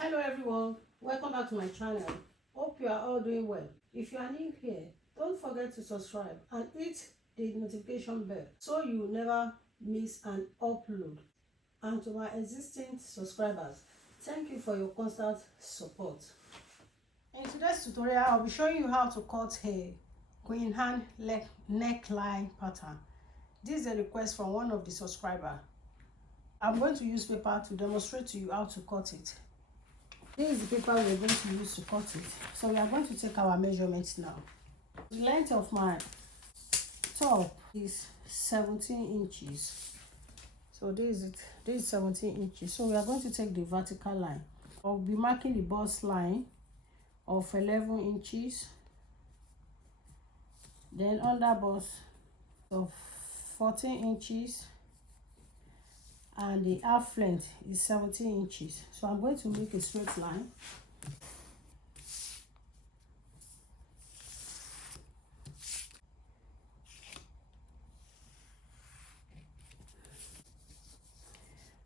Hello everyone, welcome back to my channel. Hope you are all doing well. If you are new here, don't forget to subscribe and hit the notification bell so you will never miss an upload. And to my existing subscribers, thank you for your constant support. In today's tutorial, I'll be showing you how to cut a Queen Anne neckline pattern. This is a request from one of the subscribers. I'm going to use paper to demonstrate to you how to cut it. This is the paper we're going to use to cut it. So we are going to take our measurements now. The length of my top is 17 inches. So this is it. This is 17 inches. So we are going to take the vertical line. I'll be marking the bust line of 11 inches. Then under bust of 14 inches. And the half length is 17 inches. So I'm going to make a straight line.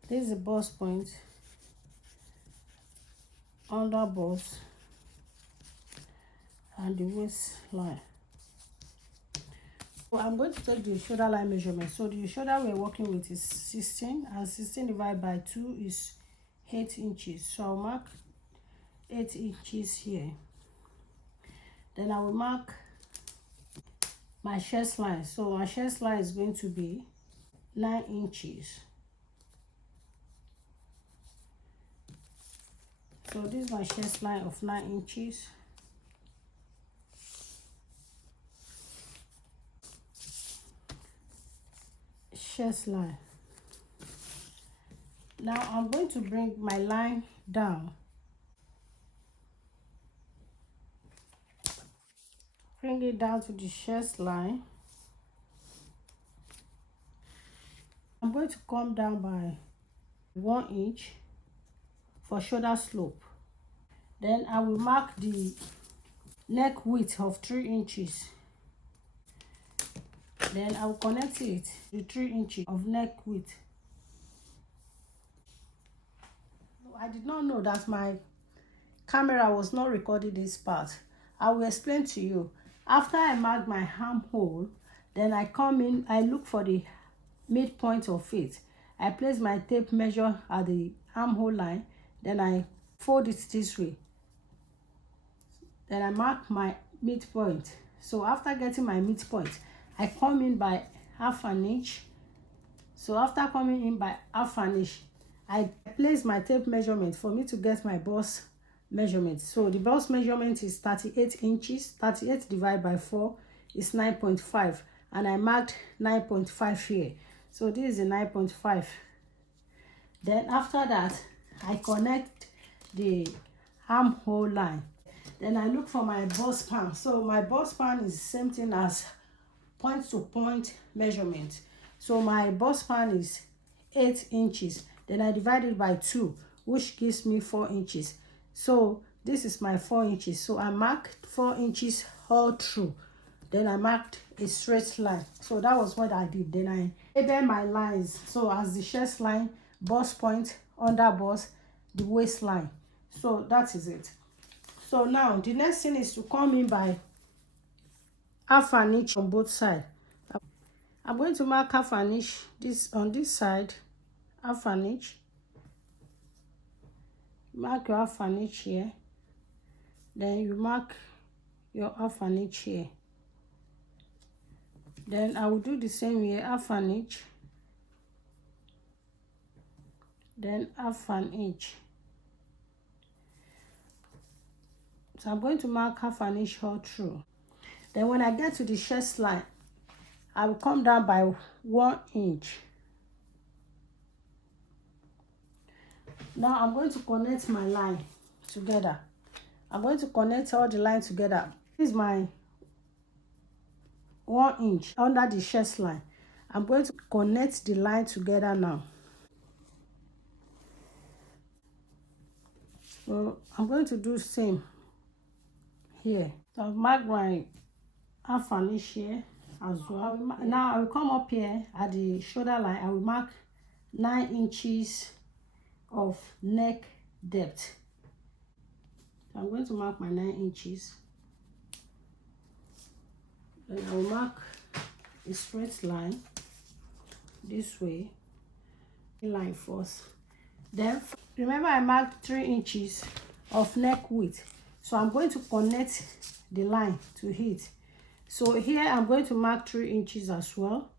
This is the bust point, under bust, and the waistline. So I'm going to take the shoulder line measurement. So the shoulder we're working with is 16, and 16 divided by 2 is 8 inches. So I'll mark 8 inches here. Then I will mark my chest line. So my chest line is going to be 9 inches. So this is my chest line of 9 inches. Chest line. Now I'm going to bring my line down. Bring it down to the chest line. I'm going to come down by 1 inch for shoulder slope. Then I will mark the neck width of 3 inches. Then I will connect it to 3 inches of neck width. I did not know that my camera was not recording this part. I will explain to you. After I mark my armhole, then I come in, I look for the midpoint of it. I place my tape measure at the armhole line, then I fold it this way. Then I mark my midpoint. So after getting my midpoint, I come in by half an inch. So after coming in by half an inch, I place my tape measurement for me to get my bust measurement. So the bust measurement is 38 inches. 38 divided by 4 is 9.5. And I marked 9.5 here. So this is a 9.5. Then after that, I connect the armhole line. Then I look for my bust span. So my bust span is the same thing as point to point measurement. So my bust span is 8 inches. Then I divide it by 2, which gives me 4 inches. So this is my 4 inches. So I marked 4 inches all through. Then I marked a straight line. So that was what I did. Then I labeled my lines. So as the chest line, bust point, under bust, the waistline. So that is it. So now the next thing is to come in by half an inch on both sides. I'm going to mark half an inch on this side, half an inch. Mark your half an inch here. Then you mark your half an inch here. Then I will do the same here, half an inch. Then half an inch. So I'm going to mark half an inch all through. Then when I get to the chest line, I will come down by 1 inch. Now I'm going to connect my line together. I'm going to connect all the line together. This is my 1 inch under the chest line. I'm going to connect the line together now. So I'm going to do the same here. So I've marked my half an inch here as well. Now I will come up here at the shoulder line. I will mark 9 inches of neck depth. So I'm going to mark my 9 inches. Then I will mark a straight line this way, line first. Then remember I marked 3 inches of neck width, so I'm going to connect the line to it. So here I'm going to mark 3 inches as well.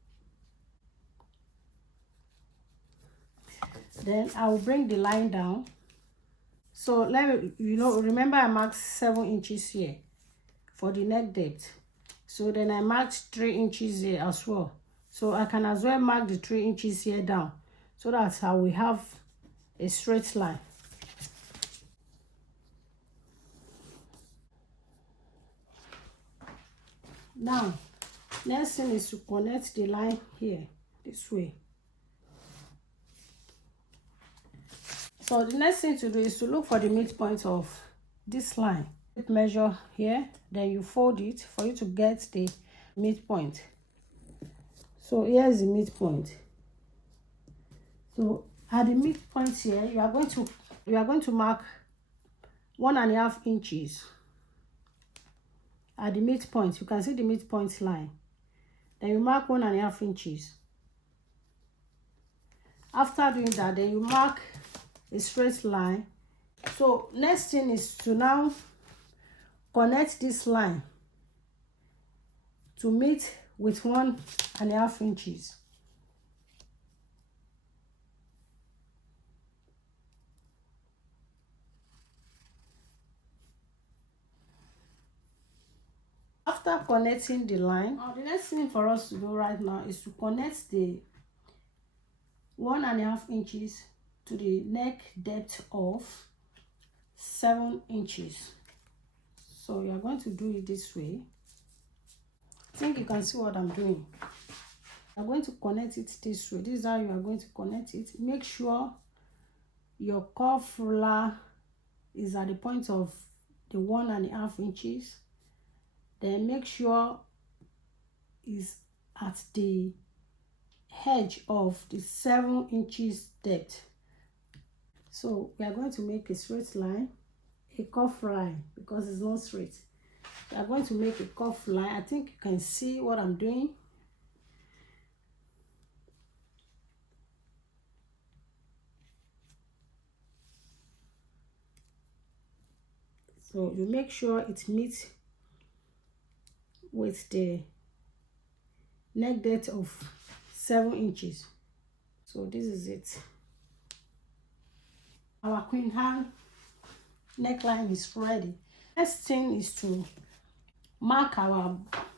Then I will bring the line down. So let me, remember I marked 7 inches here for the neck depth. So then I marked 3 inches here as well. So I can as well mark the 3 inches here down, so that's how we have a straight line. Now, next thing is to connect the line here, this way. So the next thing to do is to look for the midpoint of this line. Measure here, then you fold it for you to get the midpoint. So here's the midpoint. So at the midpoint here, you are going to mark 1.5 inches. At the midpoint, you can see the midpoint line. Then you mark 1.5 inches. After doing that, then you mark a straight line. So next thing is to now connect this line to meet with 1.5 inches. After connecting the line, now the next thing for us to do right now is to connect the 1.5 inches to the neck depth of 7 inches. So you are going to do it this way. I think you can see what I'm doing. I'm going to connect it this way. This is how you are going to connect it. Make sure your curve ruler is at the point of the 1.5 inches. Then make sure it's at the edge of the 7 inches depth. So we are going to make a straight line, a curved line, because it's not straight. We are going to make a curved line. I think you can see what I'm doing. So you make sure it meets with the neck depth of 7 inches. So this is it. Our Queen Anne neckline is ready. Next thing is to mark our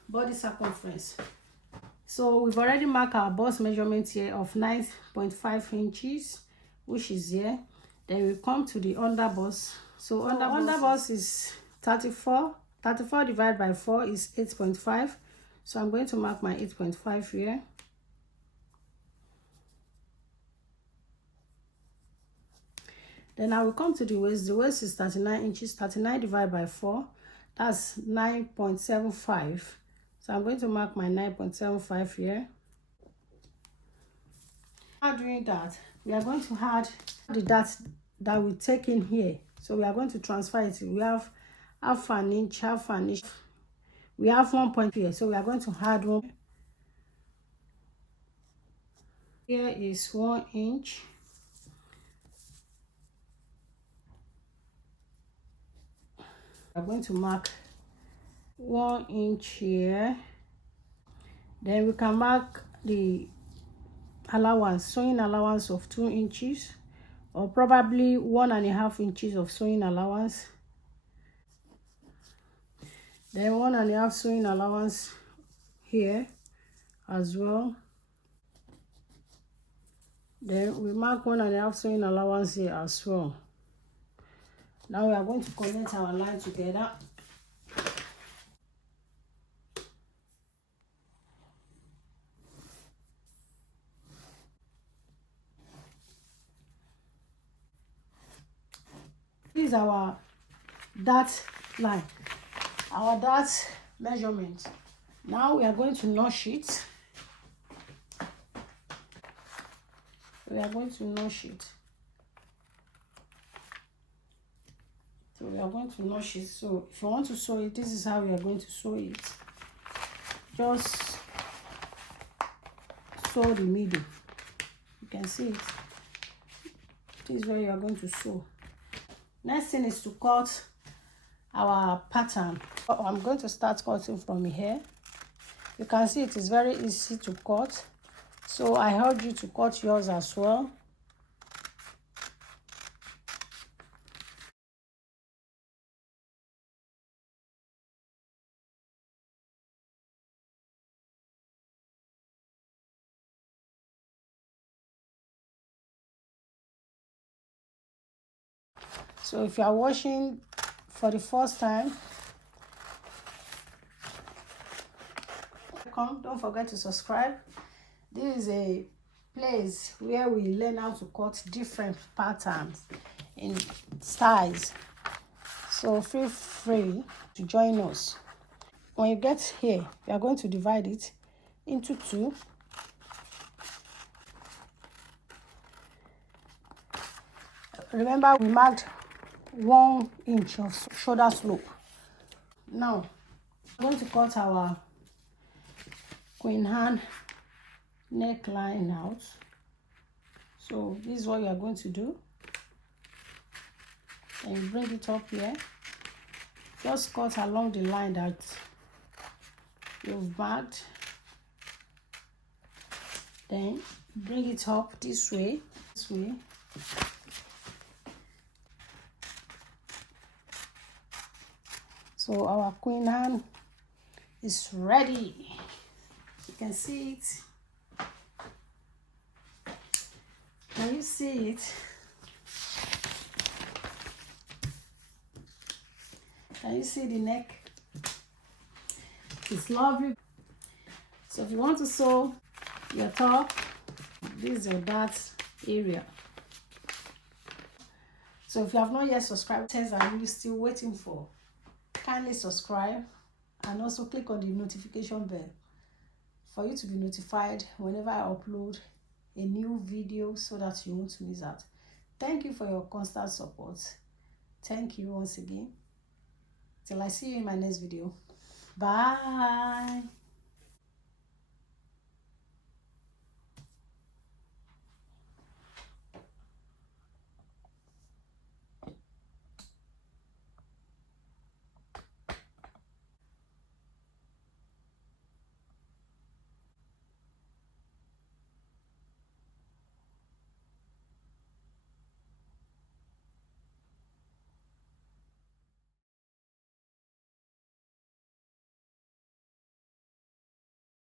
body circumference. So we've already marked our bust measurement here of 9.5 inches, which is here. Then we come to the under bust. So under bust is 34. 34 divided by 4 is 8.5. So I'm going to mark my 8.5 here. Then I will come to the waist. The waist is 39 inches. 39 divided by 4, that's 9.75. So I'm going to mark my 9.75 here. After doing that, we are going to add the dots that we take in here. So we are going to transfer it. We have half an inch. We have 1 point here, so we are going to add 1. Here is 1 inch. I'm going to mark 1 inch here. Then we can mark the allowance, sewing allowance of 2 inches, or probably 1.5 inches of sewing allowance. Then 1.5 sewing allowance here as well. Then we mark 1.5 sewing allowance here as well. Now we are going to connect our line together. This is our dart line, our dart measurement. Now we are going to notch it. We are going to notch it. So we are going to notch it. So if you want to sew it, this is how we are going to sew it. Just sew the middle. You can see it. This is where you are going to sew. Next thing is to cut our pattern. I'm going to start cutting from here. You can see it is very easy to cut, so I urge you to cut yours as well. So if you are watching for the first time, welcome. Don't forget to subscribe. This is a place where we learn how to cut different patterns in styles. So feel free to join us. When you get here, you are going to divide it into two. Remember, we marked 1 inch of shoulder slope. Now, I'm going to cut our Queen Anne neckline out. So this is what you are going to do. And you bring it up here. Just cut along the line that you've marked. Then bring it up this way. So our Queen Anne is ready. You can see it. Can you see it? Can you see the neck? It's lovely. So if you want to sew your top, this is your dart area. So if you have not yet subscribed, what are you still waiting for? Kindly subscribe and also click on the notification bell for you to be notified whenever I upload a new video so that you won't miss out. Thank you for your constant support. Thank you once again. Till I see you in my next video. Bye.